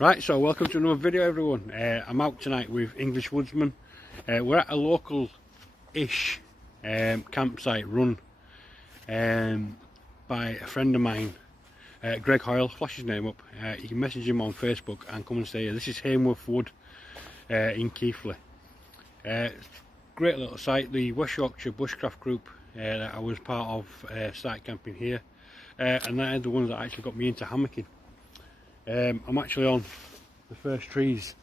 Right, so welcome to another video everyone. I'm out tonight with English Woodsman. We're at a local-ish campsite run by a friend of mine, Greg Hoyle. Flash his name up. You can message him on Facebook and come and stay here. This is Hameworth Wood in Keighley. Great little site. The West Yorkshire Bushcraft group that I was part of started camping here, and they're the ones that actually got me into hammocking. I'm actually on the first trees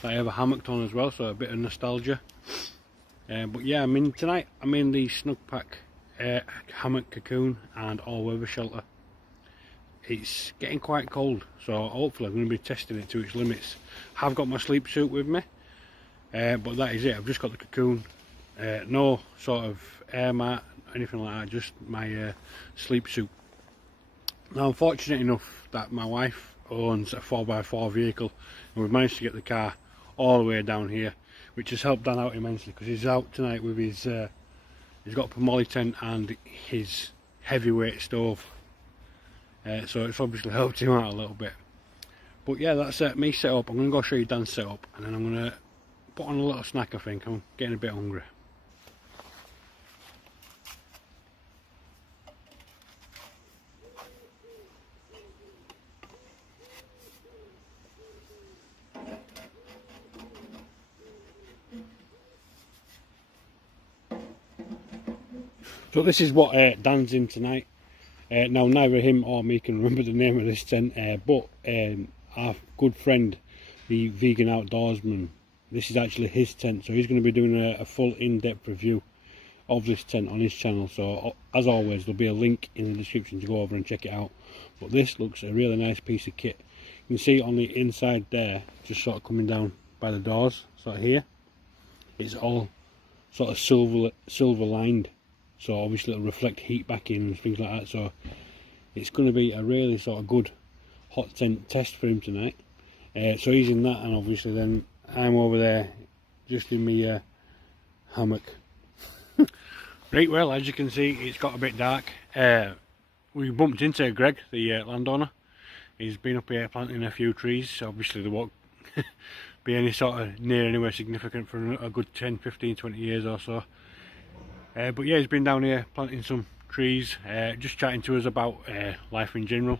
that I ever hammocked on as well, so a bit of nostalgia. But yeah, tonight I'm in the Snugpack hammock cocoon and all-weather shelter. It's getting quite cold, so hopefully I'm going to be testing it to its limits. Have got my sleep suit with me, but that is it. I've just got the cocoon, no sort of air mat, anything like that, just my sleep suit. Now I'm fortunate enough that my wife owns a 4x4 vehicle and we've managed to get the car all the way down here, which has helped Dan out immensely because he's out tonight with his he's got a Pomoli tent and his heavyweight stove, so it's obviously helped him out a little bit. But yeah, that's me set up. I'm going to go show you Dan's set up and then I'm going to put on a little snack. I think I'm getting a bit hungry. So this is what Dan's in tonight. Now neither him or me can remember the name of this tent, but our good friend, the vegan outdoorsman, this is actually his tent, so he's going to be doing a full in-depth review of this tent on his channel. So as always, there'll be a link in the description to go over and check it out. But this looks a really nice piece of kit. You can see it on the inside there, just sort of coming down by the doors, sort of here. It's all sort of silver lined. So obviously it'll reflect heat back in and things like that. So it's going to be a really sort of good hot tent test for him tonight. So he's in that, and obviously then I'm over there just in my hammock. Right, well, as you can see, it's got a bit dark. We bumped into Greg, the landowner. He's been up here planting a few trees. Obviously there won't be any sort of near anywhere significant for a good 10, 15, 20 years or so. But yeah, he's been down here planting some trees, just chatting to us about life in general,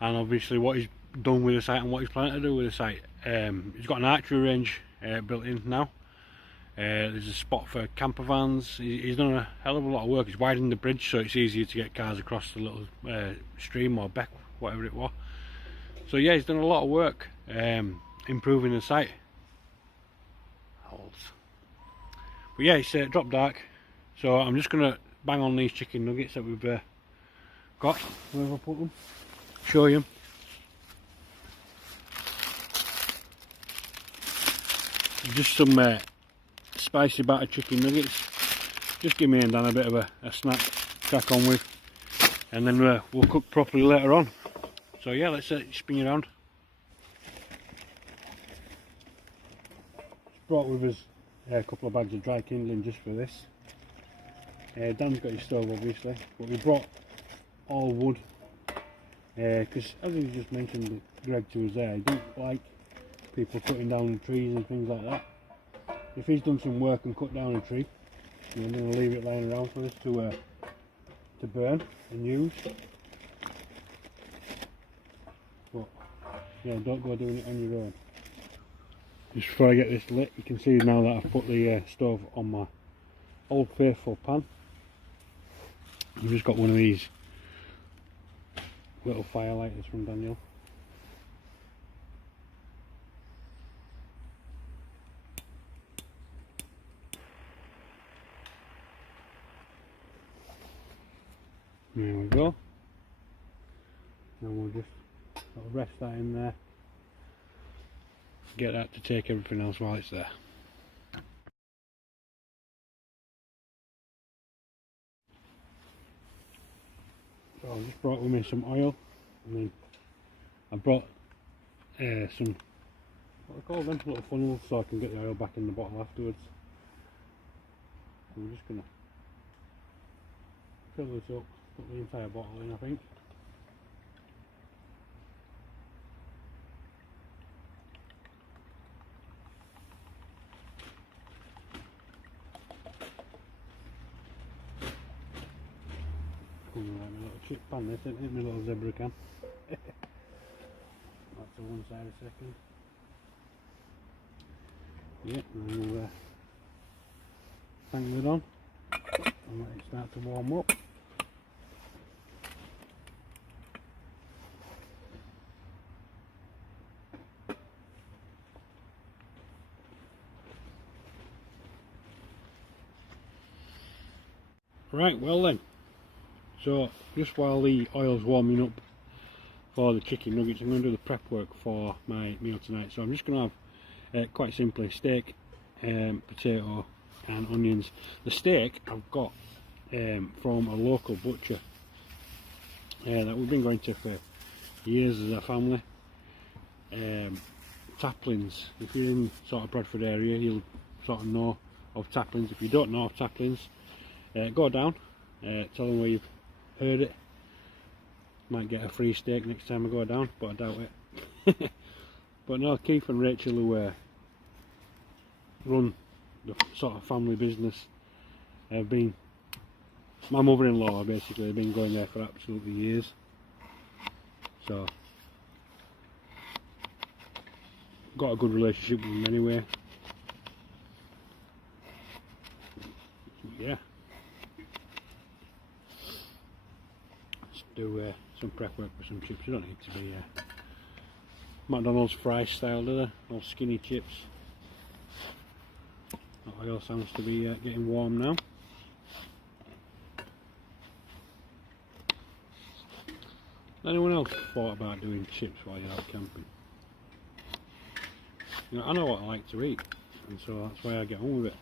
and obviously what he's done with the site and what he's planning to do with the site. He's got an archery range built in now. There's a spot for camper vans. He's done a hell of a lot of work. He's widened the bridge so it's easier to get cars across the little stream or beck, whatever it was. So yeah, he's done a lot of work improving the site. But yeah, it's dropped dark. So I'm just going to bang on these chicken nuggets that we've got. Where have I put them? Show you them. Just some spicy battered chicken nuggets. Just give me and Dan a bit of a snack to crack on with. And then we'll cook properly later on. So yeah, let's spin you around. Just brought with us a couple of bags of dry kindling just for this. Dan's got his stove obviously, but we brought all wood because as he just mentioned, Greg to us there, he don't like people cutting down the trees and things like that. If he's done some work and cut down a tree, I'm going to leave it lying around for us to burn and use. But yeah, don't go doing it on your own. Just before I get this lit, you can see now that I've put the stove on my old faithful pan. I've just got one of these little firelighters from Daniel. There we go. And we'll just sort of rest that in there. Get that to take everything else while it's there. So I just brought with me some oil, and then I brought some, what I call them, little funnels, so I can get the oil back in the bottle afterwards. So I'm just going to fill this up, put the entire bottle in I think. Like my little chip pan, this isn't it? My little zebra can. That's the one side a second. Yep, and we'll hang lid on and let it start to warm up. Right, well then, so just while the oil's warming up for the chicken nuggets, I'm going to do the prep work for my meal tonight. So I'm just going to have, quite simply, steak, potato and onions. The steak I've got from a local butcher that we've been going to for years as a family. Taplins, if you're in sort of Bradford area, you'll sort of know of Taplins. If you don't know of Taplins, go down, tell them where you've heard it. Might get a free steak next time I go down, but I doubt it. But no, Keith and Rachel, who run the sort of family business, have been, my mother-in-law basically, have been going there for absolutely years. So got a good relationship with them anyway. Yeah. Let's do some prep work for some chips. You don't need to be McDonald's fry style, do they? All skinny chips. The oil sounds to be getting warm now. Anyone else thought about doing chips while you're out camping? You know, I know what I like to eat, and so that's why I get on with it.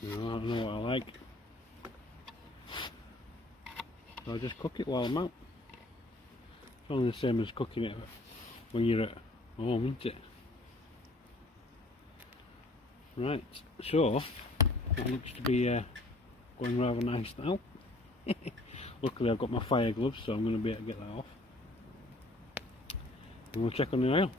You know, I know what I like, so I just cook it while I'm out. It's only the same as cooking it when you're at home, isn't it? Right, so that looks to be going rather nice now. Luckily I've got my fire gloves, so I'm going to be able to get that off. And we'll check on the oil.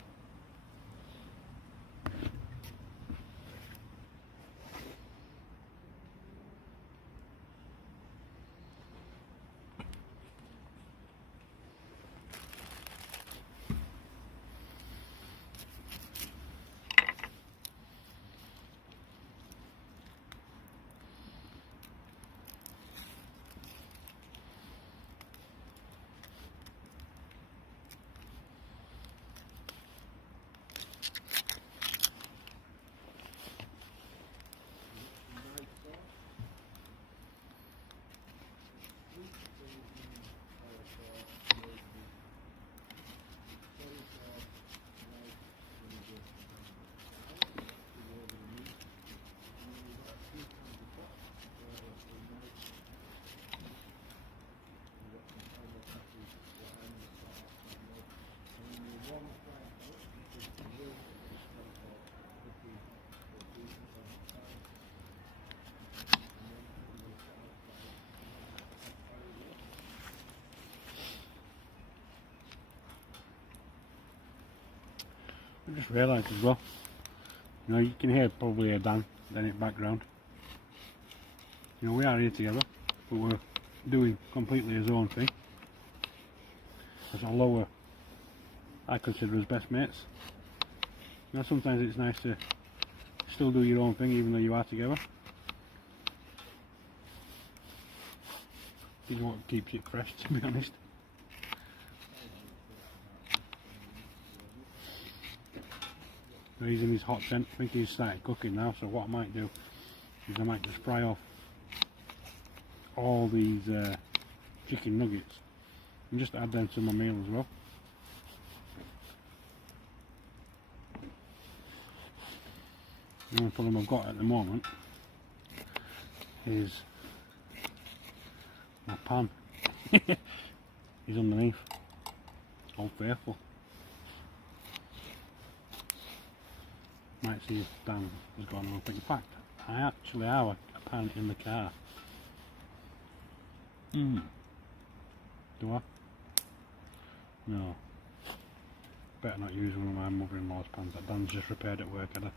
I just realised as well, you know, you can hear probably a Dan in the background. You know, we are here together, but we're doing completely his own thing. As although I consider us best mates. You know, sometimes it's nice to still do your own thing even though you are together. You know what keeps it fresh, to be honest. He's in his hot tent. I think he's started cooking now, so what I might do is I might just fry off all these chicken nuggets and just add them to my meal as well. The only problem I've got at the moment is my pan is underneath, all faithful. Might see if Dan has gone on. In fact, I actually have a pan in the car. Do I? No. Better not use one of my mother-in-law's pans that Dan's just repaired at work, had I?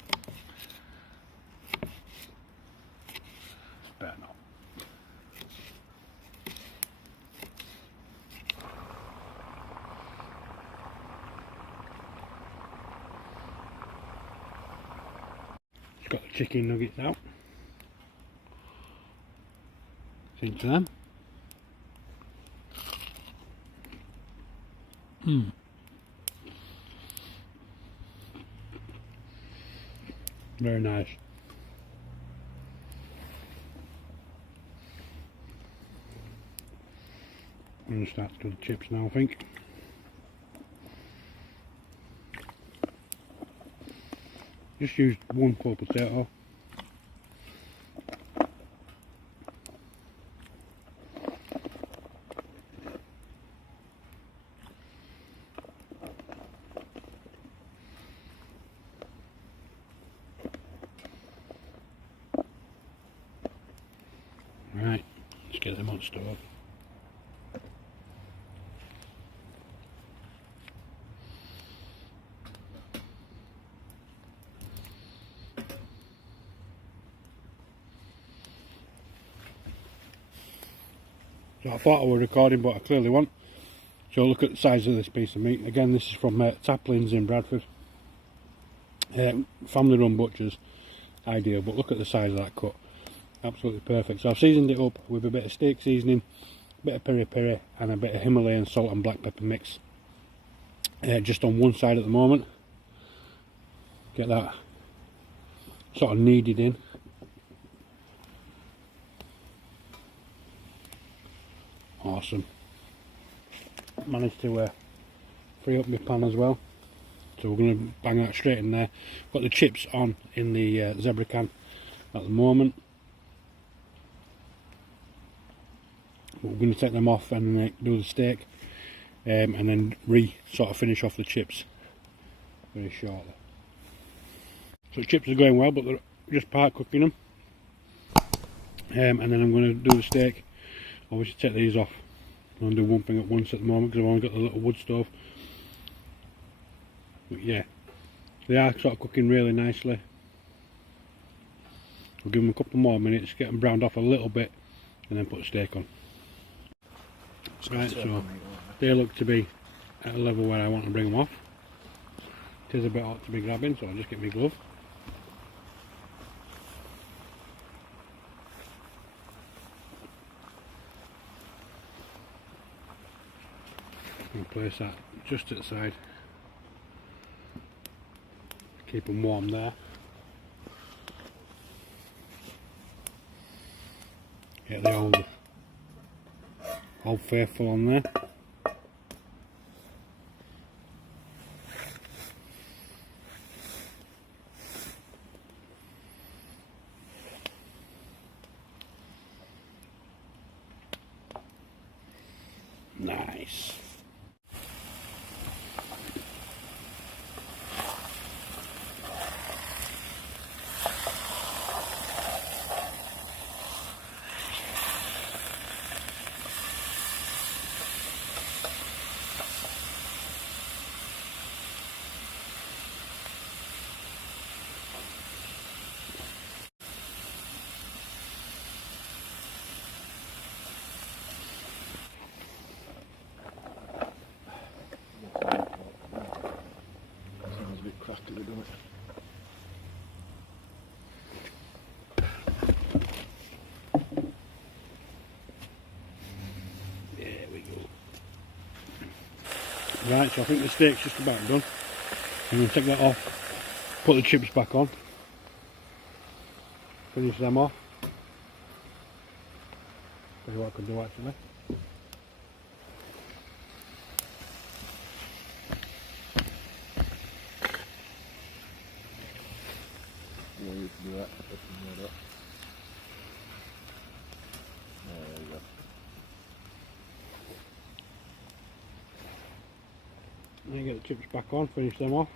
better not. Just got the chicken nuggets out. Into them. Very nice. I'm going to start to do the chips now, I think. Just used one full potato. Right, let's get them on stove. So I thought I was recording, but I clearly wasn't. So look at the size of this piece of meat. Again, this is from Taplin's in Bradford. Family run butchers, ideal, but look at the size of that cut. Absolutely perfect. So I've seasoned it up with a bit of steak seasoning, a bit of peri peri and a bit of Himalayan salt and black pepper mix. Just on one side at the moment. Get that sort of kneaded in. Awesome. Managed to free up my pan as well. So we're going to bang that straight in there. Got the chips on in the zebra can at the moment. We're going to take them off and do the steak, and then sort of finish off the chips very shortly. So the chips are going well, but they're just part cooking them, and then I'm going to do the steak. Obviously take these off. I'm going to do one thing at once at the moment because I've only got the little wood stove. But yeah, they are sort of cooking really nicely. We'll give them a couple more minutes, get them browned off a little bit, and then put the steak on. Right, so they look to be at a level where I want to bring them off. It is a bit hot to be grabbing, so I'll just get my glove. And place that just at the side. Keep them warm there. Get the old Faithful on there. Nice. Right, so I think the steak's just about done. I'm going to take that off, put the chips back on, finish them off. Tell you what I can do actually. Yeah, you can do that. There you go. Then get the chips back on, finish them off,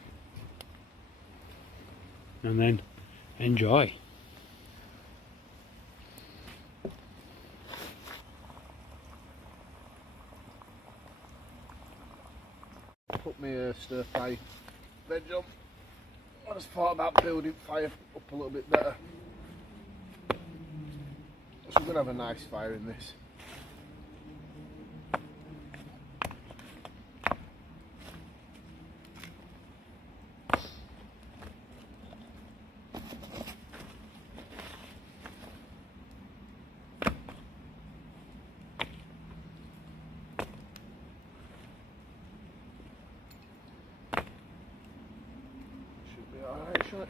and then enjoy. Put my stir fry veg on. I just thought about building fire up a little bit better. gonna have a nice fire in this. Should be alright, shall it?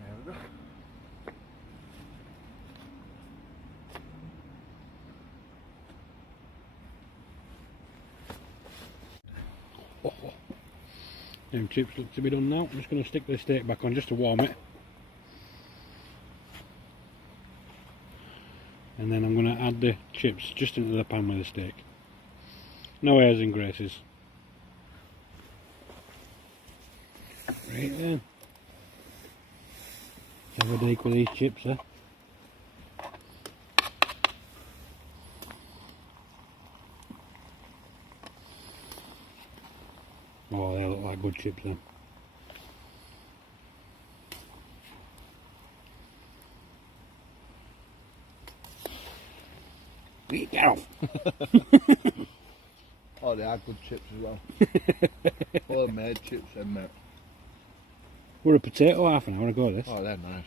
There we go. Them chips look to be done now. I'm just going to stick the steak back on just to warm it. And then I'm going to add the chips just into the pan with the steak. No airs and graces. Right then. Let's have a dig with these chips, eh? Oh, they look like good chips then. Get off! Oh, they are good chips as well. Homemade chips, then, mate. We're a potato half an hour ago, this. Oh, they're nice.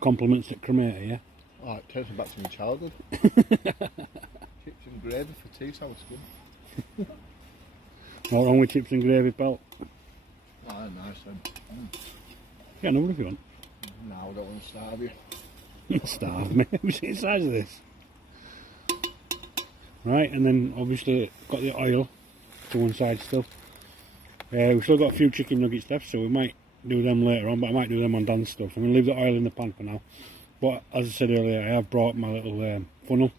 Compliments at cremator, yeah? Oh, it takes me back to my childhood. Chips and gravy for tea sounds good. Not wrong with chips and gravy, pal. Oh, they're nice then. Get another if you want. No, I don't want to starve you. Starve me. Have you seen the size of this? Right, and then obviously got the oil to one side still. We've still got a few chicken nuggets left, so we might do them later on, but I might do them on Dan's stuff. I'm going to leave the oil in the pan for now. But as I said earlier, I have brought my little funnel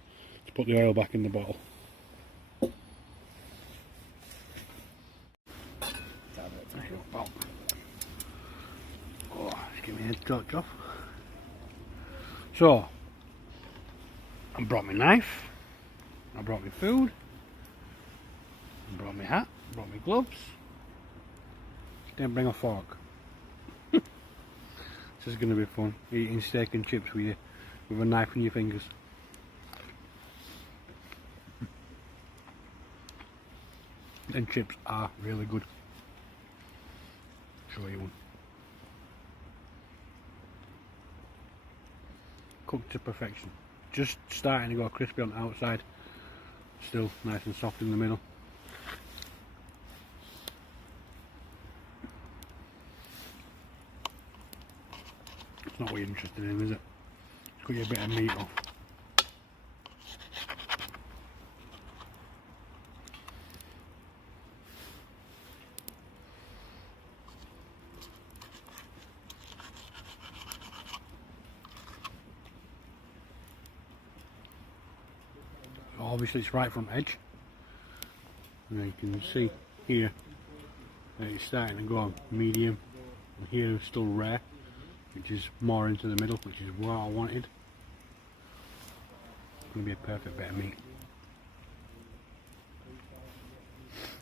to put the oil back in the bottle. Oh, just give me a head torch off. So, I brought my knife, I brought my food, I brought my hat, I brought my gloves, didn't bring a fork. This is going to be fun, eating steak and chips with a knife in your fingers. And chips are really good. Show you one. Cooked to perfection. Just starting to go crispy on the outside. Still nice and soft in the middle. It's not what you're interested in, is it? It's got you a bit of meat off. Obviously it's right from edge, and you can see here that it's starting to go medium, and here it's still rare, which is more into the middle, which is what I wanted. It's going to be a perfect bit of meat.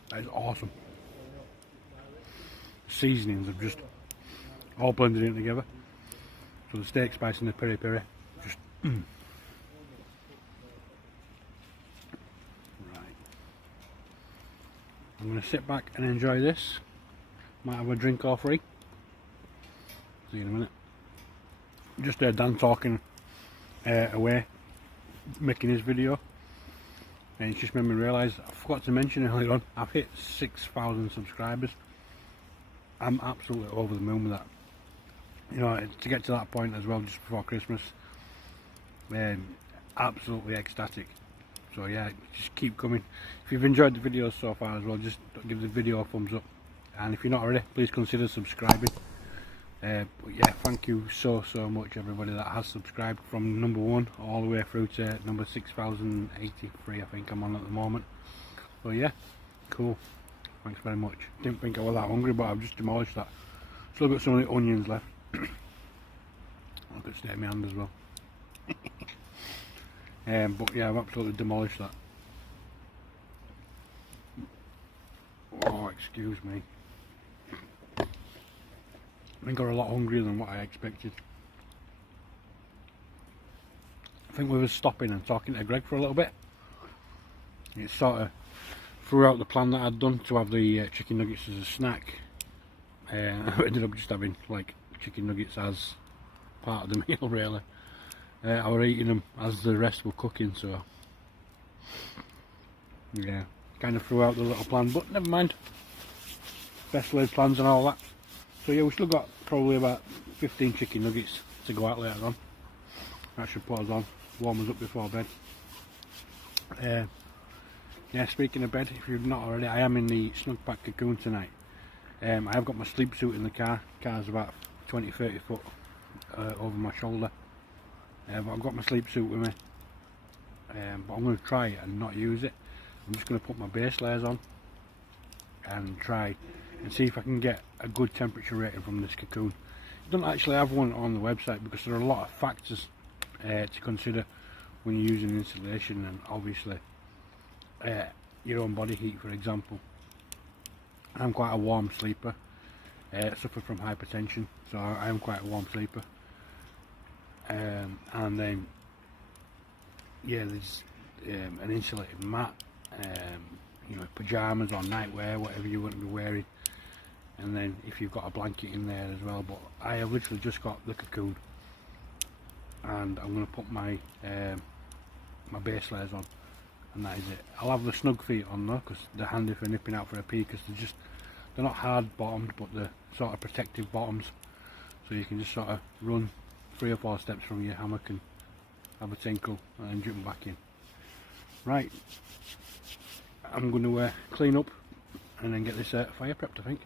That is awesome. The seasonings have just all blended in together. So the steak spice and the peri peri just I'm going to sit back and enjoy this. Might have a drink or three. See you in a minute. Just Dan talking away, making his video. And it's just made me realise, I forgot to mention earlier on, I've hit 6,000 subscribers. I'm absolutely over the moon with that. You know, to get to that point as well, just before Christmas. Absolutely ecstatic. So yeah, just keep coming. If you've enjoyed the videos so far as well, just give the video a thumbs up, and if you're not already, please consider subscribing. But yeah, thank you so much everybody that has subscribed from number 1 all the way through to number 6,083 I think I'm on at the moment. So yeah, cool, thanks very much. Didn't think I was that hungry, but I've just demolished that. Still got some of the onions left. I've got to stay in my hand as well. But yeah, I've absolutely demolished that. Excuse me. I think I'm a lot hungrier than what I expected. I think we were stopping and talking to Greg for a little bit. It sort of threw out the plan that I'd done to have the chicken nuggets as a snack. I ended up just having like chicken nuggets as part of the meal really. I was eating them as the rest were cooking, so yeah, kind of threw out the little plan, but never mind. Best laid plans and all that. So yeah, we still got probably about 15 chicken nuggets to go out later on. That should put us on, warm us up before bed. Yeah, speaking of bed, if you've not already, I am in the snug pack cocoon tonight. I have got my sleep suit in the car. Car's about 20-30 foot over my shoulder. But I've got my sleep suit with me. But I'm going to try it and not use it. I'm just going to put my base layers on and try and see if I can get a good temperature rating from this cocoon. I don't actually have one on the website because there are a lot of factors to consider when you're using insulation, and obviously your own body heat, for example. I'm quite a warm sleeper. Suffer from hypertension, so I am quite a warm sleeper. And then yeah, there's an insulated mat, you know, pyjamas or nightwear, whatever you want to be wearing, and then if you've got a blanket in there as well. But I have literally just got the cocoon, and I'm going to put my my base layers on, and that is it. I'll have the snug feet on though, because they're handy for nipping out for a pee, because they're not hard bottomed, but they're sort of protective bottoms, so you can just sort of run 3 or 4 steps from your hammock and have a tinkle and then jump back in. Right, I'm going to clean up and then get this fire prepped, I think.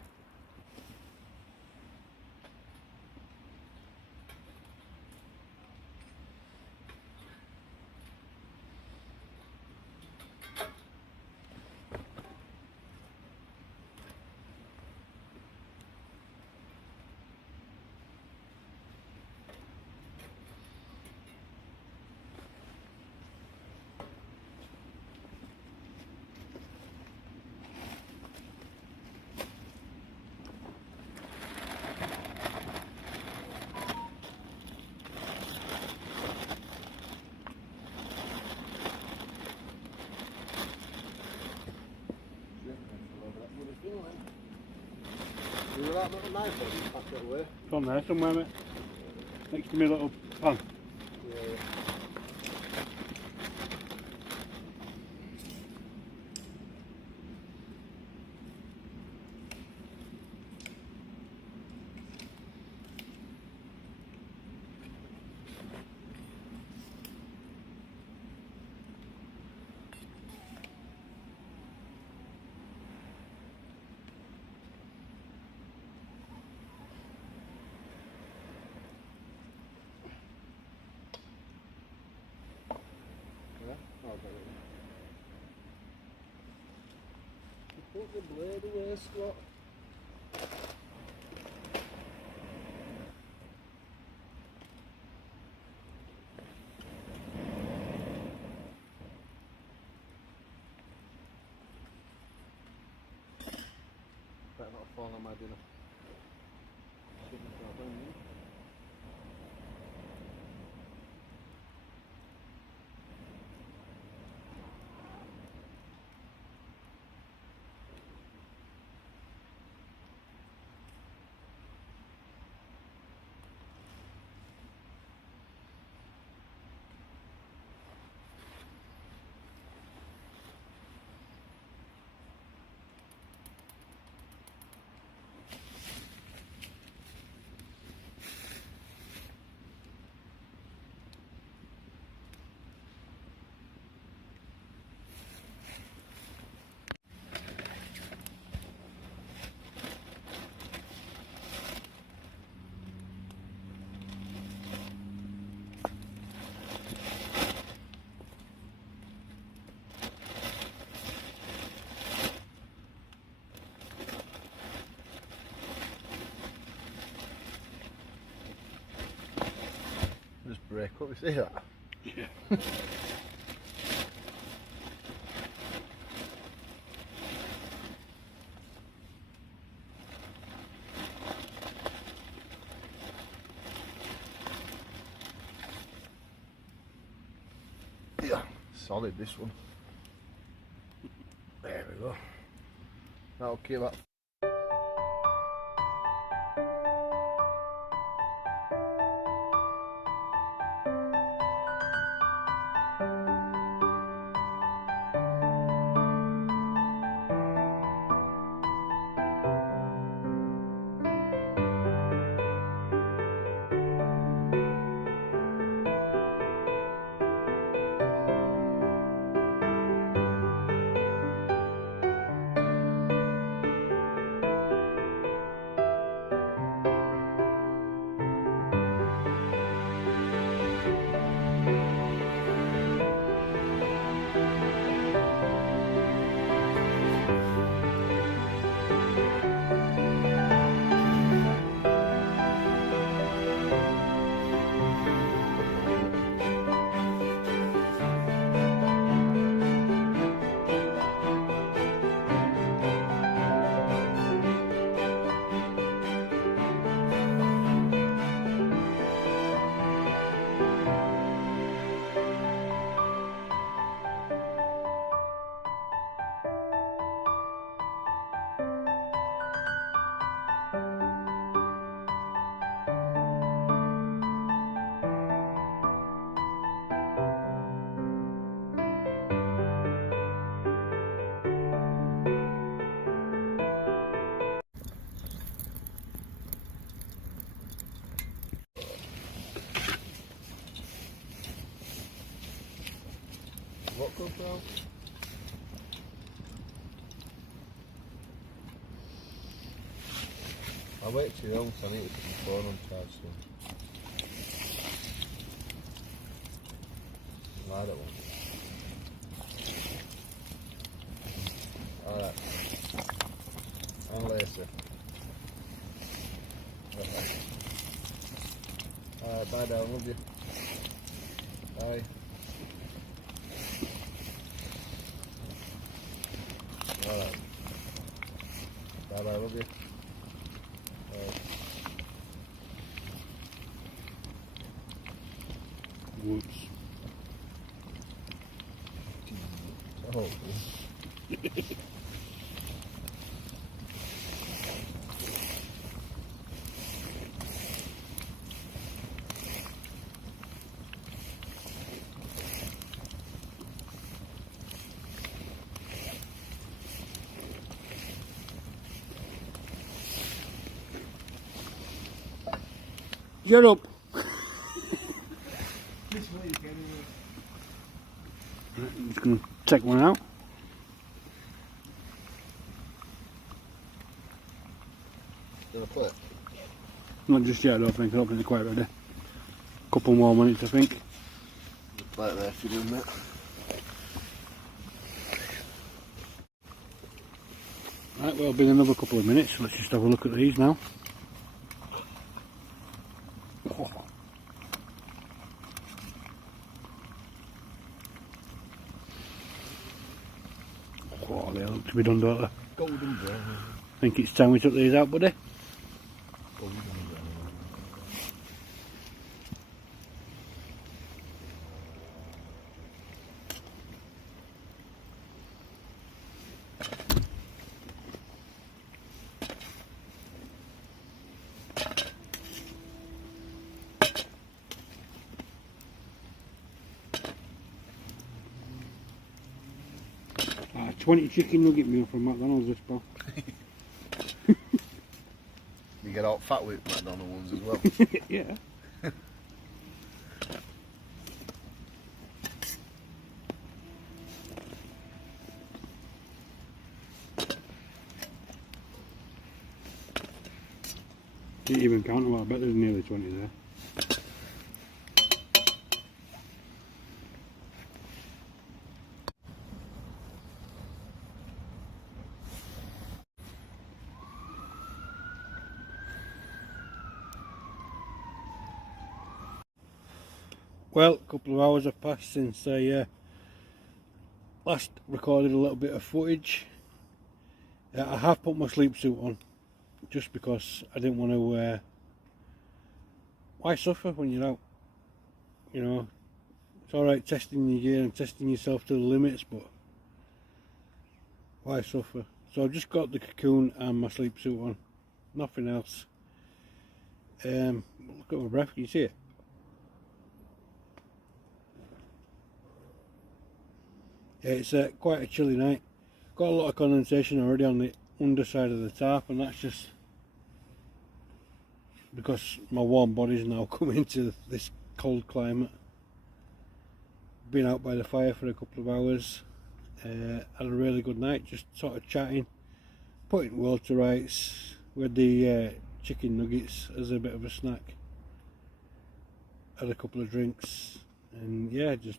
You got that little knife on, you pack it away? It's on there somewhere, mate. Next to my little pan. Yeah. Put the blade away, Scott. Better not fall on my dinner. Just break up, you see that? Yeah. solid, this one. There we go. That'll keep that. What goes down? I'll wait too long because I need to put my phone on charge soon. No, I don't want it. Alright. And later. Alright, bye down, love you. Bye. Alright. Bye bye, love you. Whoops. Oh. Shut up. I'm just going to take one out. Gonna play it? Not just yet, I don't think. I don't think they're quite ready. Couple more minutes, I think. Play it there if you're doing that. Right, well, it'll be another couple of minutes. Let's just have a look at these now. Oh, they look to be done, don't they? Golden brown. I think it's time we took these out, buddy. Golden brown. Ah, 20 chicken nugget meal from McDonald's this pal. You get out fat with McDonald's ones as well. Yeah. Didn't even count them, I bet there's nearly 20 there. Well, a couple of hours have passed since I last recorded a little bit of footage. I have put my sleep suit on just because I didn't want to why suffer when you're out, you know. It's alright testing your gear and testing yourself to the limits, but why suffer? So I've just got the cocoon and my sleep suit on, nothing else. Look at my breath, can you see it? Yeah, it's quite a chilly night. Got a lot of condensation already on the underside of the tarp, and that's just because my warm body's now coming into this cold climate. Been out by the fire for a couple of hours, had a really good night, just sort of chatting, putting the world to rights with the chicken nuggets as a bit of a snack. Had a couple of drinks, and yeah, just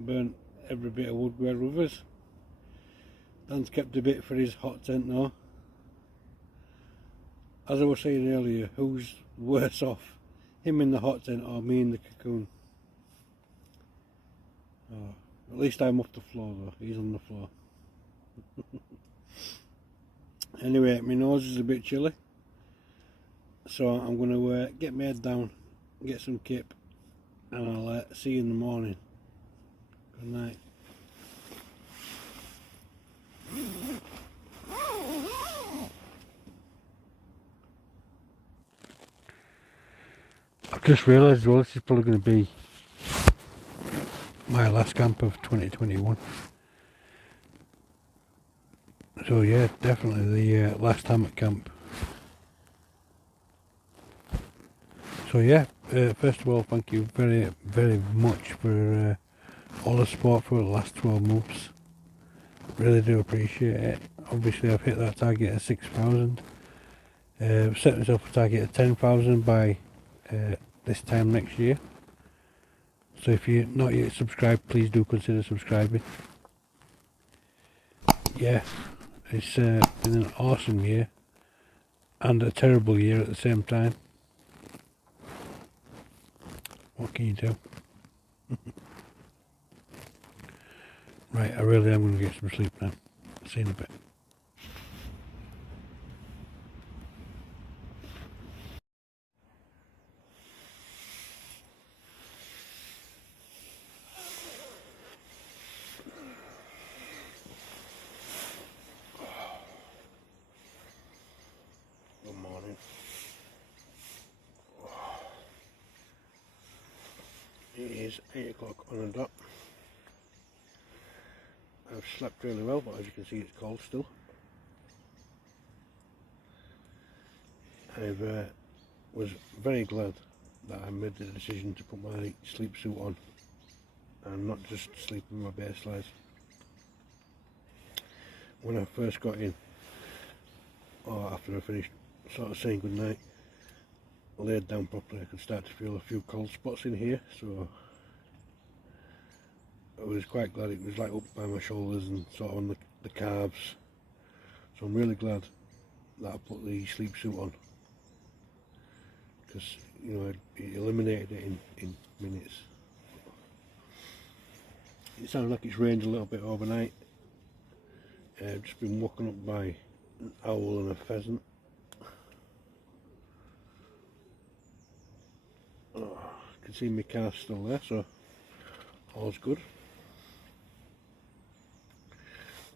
burnt every bit of wood we had with us. Dan's kept a bit for his hot tent now. As I was saying earlier, who's worse off? Him in the hot tent or me in the cocoon? Oh, at least I'm off the floor though, he's on the floor. Anyway, my nose is a bit chilly, so I'm going to get my head down, get some kip, and I'll see you in the morning. Good night. I've just realised as well, this is probably going to be my last camp of 2021. So yeah, definitely the last hammock camp. So yeah, first of all, thank you very much for all the support for the last 12 months. Really do appreciate it. Obviously I've hit that target of 6,000. I've set myself a target of 10,000 by this time next year. So if you're not yet subscribed, please do consider subscribing. Yeah, it's been an awesome year and a terrible year at the same time. What can you do? Right, I really am going to get some sleep now. See you in a bit. Good morning. It is 8 o'clock on the dot. I've slept really well, but as you can see it's cold still. I was very glad that I made the decision to put my sleep suit on and not just sleep in my bare slides. When I first got in, or after I finished sort of saying goodnight, laid down properly, I could start to feel a few cold spots in here, so I was quite glad it was like up by my shoulders and sort of on the calves. So I'm really glad that I put the sleep suit on, because you know it eliminated it in minutes. It sounds like it's rained a little bit overnight. I've just been woken up by an owl and a pheasant. Oh, I can see my car still there, so all's good.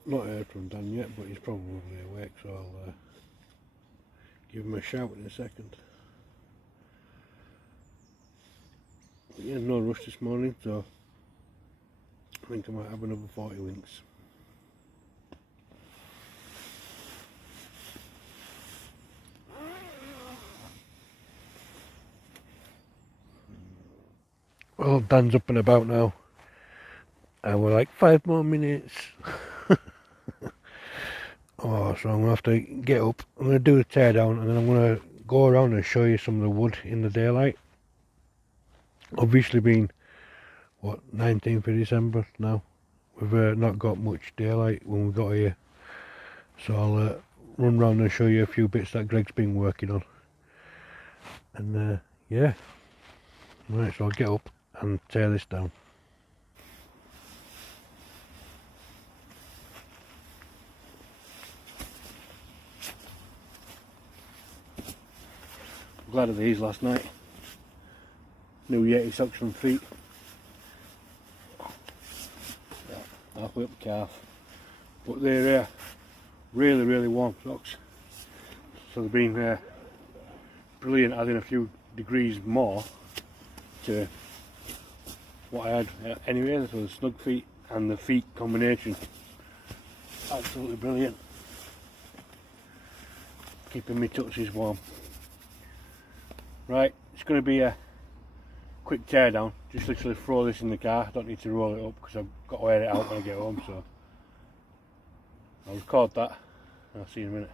Not heard from Dan yet, but he's probably awake, so I'll give him a shout in a second. But yeah, no rush this morning, so I think I might have another 40 winks. Well, Dan's up and about now, and we're like 5 more minutes. Oh, so I'm going to have to get up, I'm going to do the tear down, and then I'm going to go around and show you some of the wood in the daylight. Obviously been, what, 19th of December now, we've not got much daylight when we got here, so I'll run round and show you a few bits that Greg's been working on. And yeah, right, so I'll get up and tear this down. Glad of these last night. New Yeti socks from Feet. halfway up the calf. But they're really warm socks. So they've been brilliant, adding a few degrees more to what I had anyway. So the snug feet and the feet combination, absolutely brilliant. Keeping me touches warm. Right, it's going to be a quick tear down. Just literally throw this in the car. Don't need to roll it up because I've got to wear it out when I get home. So I'll record that and I'll see you in a minute.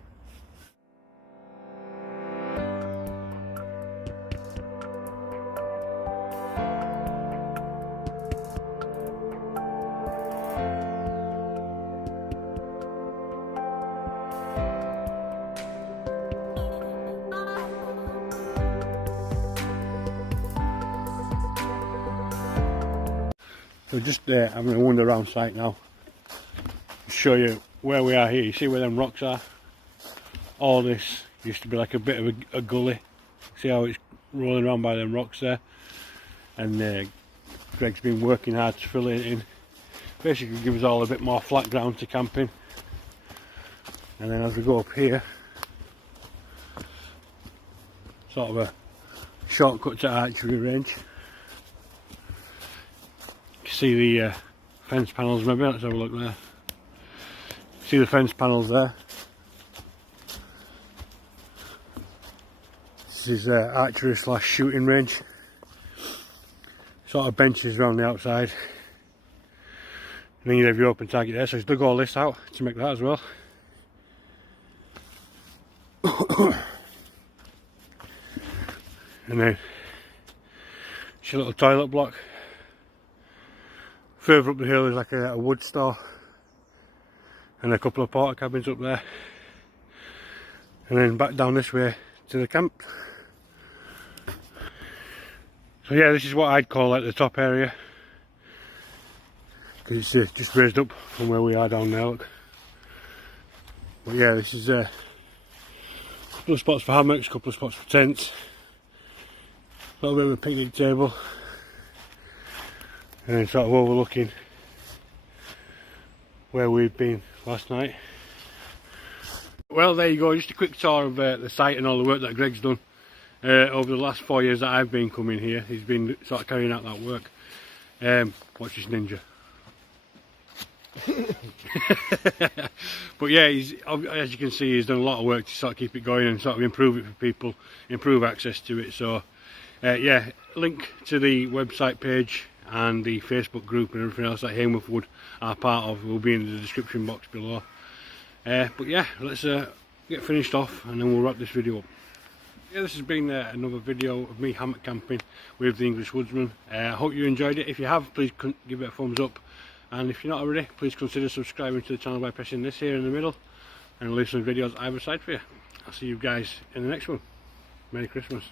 So just I'm going to wander around site now, show you where we are here. You see where them rocks are? All this used to be like a bit of a gully. See how it's rolling around by them rocks there? And Greg's been working hard to fill it in. Basically give us all a bit more flat ground to camp in. And then as we go up here, sort of a shortcut to archery range. See the fence panels maybe, let's have a look there. See the fence panels there. This is archery / shooting range. Sort of benches around the outside. And then you have your open target there, so he's dug all this out to make that as well. And then it's your little toilet block. Further up the hill is like a wood store and a couple of porta cabins up there, and then back down this way to the camp. So yeah, this is what I'd call like the top area, because it's just raised up from where we are down there, look. But yeah, this is a couple of spots for hammocks, a couple of spots for tents, a little bit of a picnic table, and then sort of overlooking where we've been last night. Well, there you go, just a quick tour of the site and all the work that Greg's done over the last 4 years that I've been coming here. He's been sort of carrying out that work. Watch this ninja. But yeah, as you can see, he's done a lot of work to sort of keep it going and sort of improve it for people, improve access to it. So yeah, link to the website page and the Facebook group and everything else that Hainworth Wood are part of will be in the description box below. But yeah, let's get finished off and then we'll wrap this video up. Yeah, this has been another video of me hammock camping with the English Woodsman. I hope you enjoyed it. If you have, please give it a thumbs up, and if you're not already, please consider subscribing to the channel by pressing this here in the middle, and I'll leave some videos either side for you. I'll see you guys in the next one. Merry Christmas.